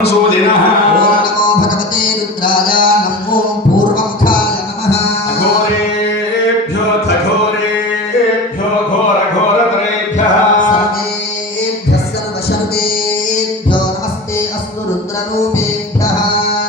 सूदिनः ओम नमो भगवते रुद्राय नमो पूर्वमुखाय नमः अघोरेभ्यो घोरेभ्यो घोरघोरतरेभ्यः सर्वेभ्यः सर्वशर्वेभ्यो नमस्ते अस्तु रुद्ररूपेभ्यः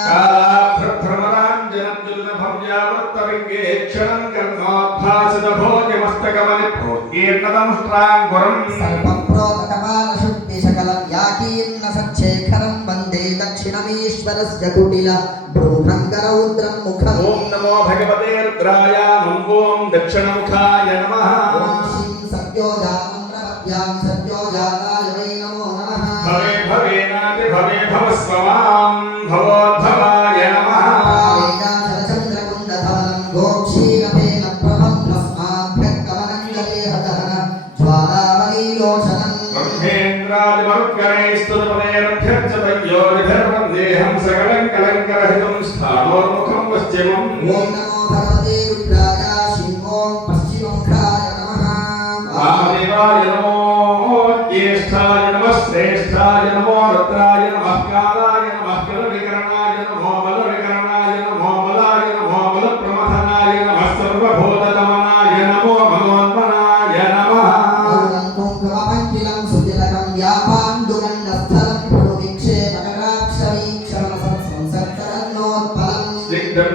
कालाभ्रभ्रमराञ्जनद्युल्लभव्यावृत्तविङ्गेक्षणं कर्माभ्यासितभोजमस्तकमलिप्रोत्कीर्णतमुष्ट्राङ्कुरम् सर्वप्रोतकपालशुद्धिशकलं याकीर्णसच्छेखरं वन्दे दक्षिणमीश्वरस्य कुटिल भ्रूभङ्गरौद्रं मुखम् ओम नमो भगवते रुद्राय ओम दक्षिणमुखाय नमः ॐ श्रीं सत्योजातं प्रपद्यां सत्योजाताय वै नमो नमः भवे भवेनाति भवे भवस्वमां भवोद्भवाय नमः वेदाचलचन्द्रकुण्डधवनं गोक्षीरफेन प्रभं भस्माभ्यक्कमनङ्गलेहदहन ज्वालावलीलोचनं ब्रह्मेन्द्रादिमरुत्करैस्तुतपदेरभ्यर्चतयोरिभिर्वन्देऽहं सकलं कलङ्करहितं स्थानोर्मुखं पश्चिमम् ॐ नमो भगवते रुद्राय श्रीं ॐ पश्चिममुखाय नमः वामदेवाय नमो ज्येष्ठाय नमः श्रेष्ठाय नमो रुद्राय नमः कालाय नमः कलविकरणाय नमो बलविकरणाय नमो बलाय नमो बलप्रमथनाय नमः सर्वभूतदमनाय नमो मनोन्मनाय नमः औरं कुङ्कुमपङ्किलं सुतिलकं व्यापाण्डुगण्डस्थलं पुरुवीक्षेपकटाक्षवीक्षणसंसर्तरन्नोत्पलम् स्निग्धं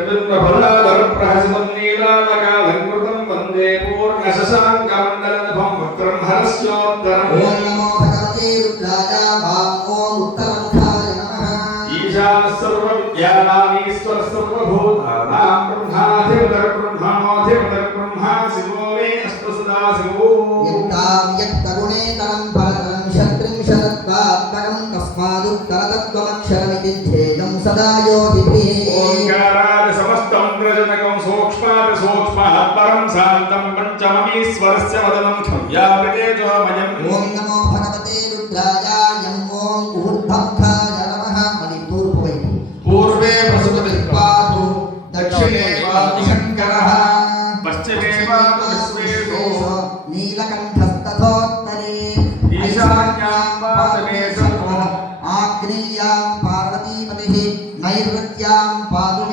नीलालकालङ्कृतं वन्दे पूर्णशशाङ्कमण्डलनभं वक्त्रं हरस्योत्तरम् ॐ नमो भगवते रुद्राय वां ॐ उत्तरमुखाय नमः ईशानः सर्वविद्यानामीश्वरः सर्वभूतानां ब्रह्माधिपतिर्ब्रह्मणोऽधिपतिर्ब्रह्मा शिवो मे अस्तु सदा शिवो यत्तां यत्तगुणेतरं फलतरं शत्रिंशत्वात्मकं तस्मादुत्तरतत्त्वमक्षरमिति ध्येयं सदा योगिभिः ओंकारादि समस्तमन्त्रजनकं सूक्ष्मादि सूक्ष्मात् परं शान्तं पञ्चममीश्वरस्य वदनं खव्यापतेजोमयम् ॐ नमो भगवते रुद्राय यं ॐ ऊर्ध्वमुखाय नमः मणिपूर्वैः पूर्वे वसुदेवातु दक्षिणे वादिशङ्करः पश्चिमे वातु विश्वेशो नीलकण्ठस्तथोत्तरे ईशान्यां वातमे सत्त्वो आग्नेयां पार्वतीपतिः नैऋत्यां पादु